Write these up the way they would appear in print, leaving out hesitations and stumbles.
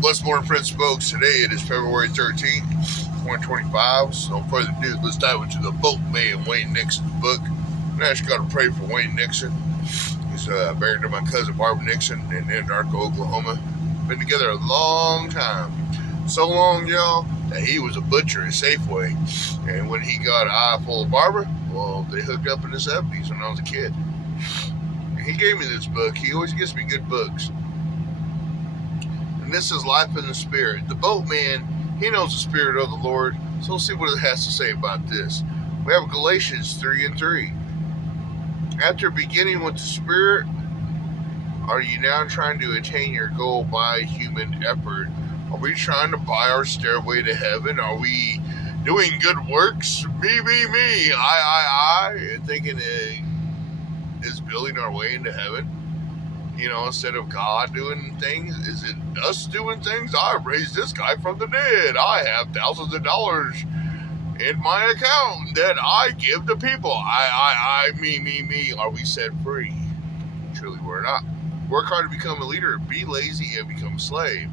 Blessed morning, friends, folks. Today it is February 13th, 2025. So, no further ado, let's dive into the boatman Wayne Nixon's book. And I just got to pray for Wayne Nixon. He's married to my cousin Barbara Nixon in Anadarko, Oklahoma. Been together a long time. So long, y'all, that he was a butcher at Safeway. And when he got an eye full of Barbara, well, they hooked up in the 70s when I was a kid. And he gave me this book. He always gives me good books. And this is Life in the Spirit. The boatman, he knows the Spirit of the Lord. So we'll see what it has to say about this. We have Galatians 3:3. After beginning with the Spirit, are you now trying to attain your goal by human effort? Are we trying to buy our stairway to heaven? Are we doing good works? Me, I, and thinking is building our way into heaven? You know, instead of God doing things, is it us doing things? I raised this guy from the dead. I have thousands of dollars in my account that I give to people. Me. Are we set free? Truly, we're not. Work hard to become a leader. Be lazy and become a slave.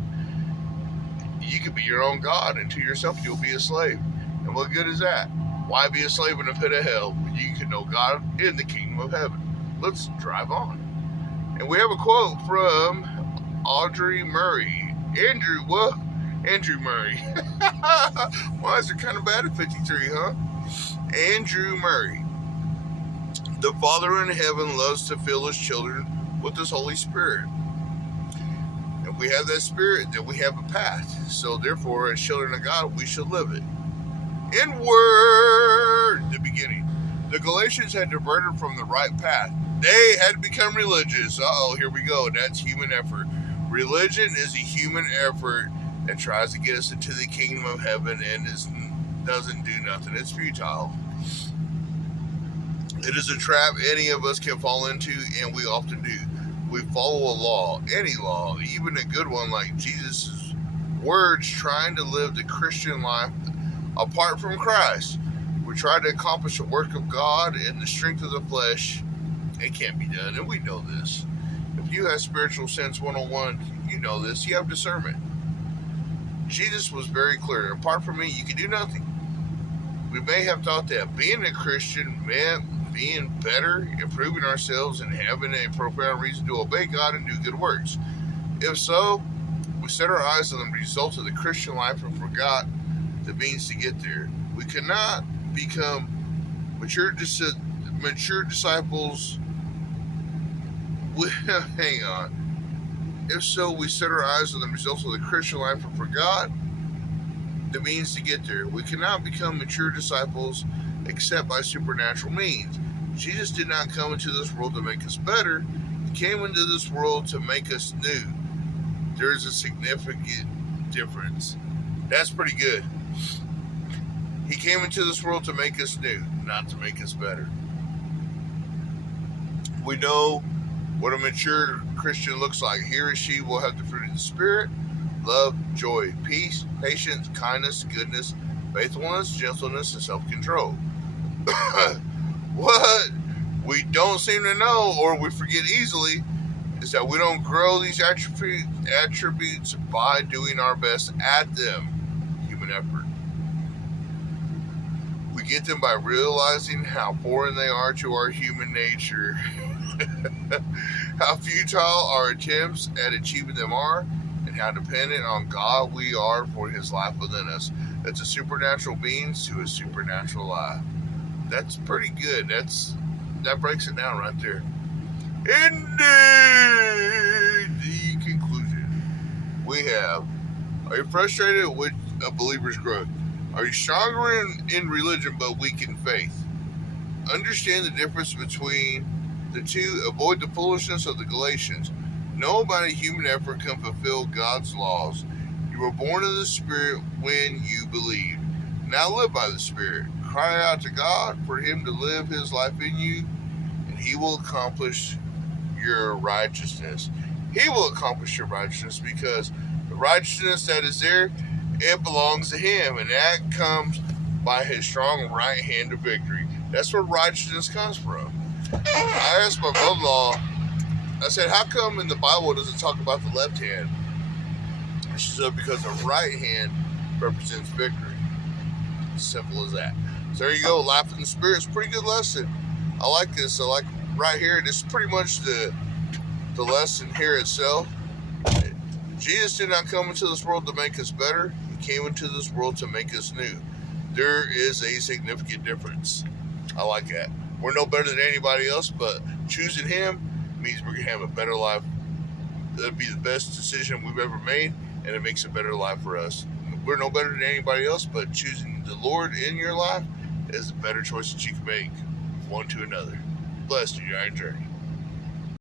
You can be your own God, and to yourself you'll be a slave. And what good is that? Why be a slave in a pit of hell when you can know God in the kingdom of heaven? Let's drive on. And we have a quote from Audrey Murray. Andrew Murray. Why is it kind of bad at 53, huh? Andrew Murray. The Father in heaven loves to fill his children with his Holy Spirit. If we have that Spirit, then we have a path. So therefore, as children of God, we should live it. In the beginning, the Galatians had diverted from the right path. They had to become religious. Here we go. That's human effort. Religion is a human effort that tries to get us into the kingdom of heaven and doesn't do nothing. It's futile. It is a trap any of us can fall into, and we often do. We follow a law, any law, even a good one like Jesus' words, trying to live the Christian life apart from Christ. We try to accomplish the work of God in the strength of the flesh. It can't be done, and we know this. If you have spiritual sense 101, you know this. You have discernment. Jesus was very clear. Apart from me, you can do nothing. We may have thought that being a Christian meant being better, improving ourselves, and having a profound reason to obey God and do good works. If so, we set our eyes on the results of the Christian life and forgot the means to get there. We cannot become mature disciples. Hang on. If so, we set our eyes on the results of the Christian life and forgot the means to get there. We cannot become mature disciples except by supernatural means. Jesus did not come into this world to make us better. He came into this world to make us new. There is a significant difference. That's pretty good. He came into this world to make us new, not to make us better. We know what a mature Christian looks like. He or she will have the fruit of the Spirit: love, joy, peace, patience, kindness, goodness, faithfulness, gentleness, and self-control. What we don't seem to know, or we forget easily, is that we don't grow these attributes by doing our best at them. Human effort. We get them by realizing how foreign they are to our human nature. How futile our attempts at achieving them are, and how dependent on God we are for His life within us. That's a supernatural means to a supernatural life. That's pretty good. That breaks it down right there. In the conclusion, we have: are you frustrated with a believer's growth? Are you stronger in religion but weak in faith? Understand the difference between the two. Avoid the foolishness of the Galatians. Nobody human effort can fulfill God's laws. You were born of the Spirit when you believed. Now live by the Spirit. Cry out to God for Him to live His life in you, and He will accomplish your righteousness. He will accomplish your righteousness, because the righteousness that is there, it belongs to Him, and that comes by His strong right hand of victory. That's where righteousness comes from. I asked my brother-in-law I said, how come in the Bible it doesn't talk about the left hand? She said, because the right hand represents victory. Simple as that. So there you go. Life in the Spirit is a pretty good lesson. I like this. I like right here. This is pretty much the lesson here itself. Jesus did not come into this world to make us better. He came into this world to make us new. There is a significant difference. I like that. We're no better than anybody else, but choosing Him means we're going to have a better life. That'll be the best decision we've ever made, and it makes a better life for us. We're no better than anybody else, but choosing the Lord in your life is a better choice that you can make one to another. Blessed in your own journey.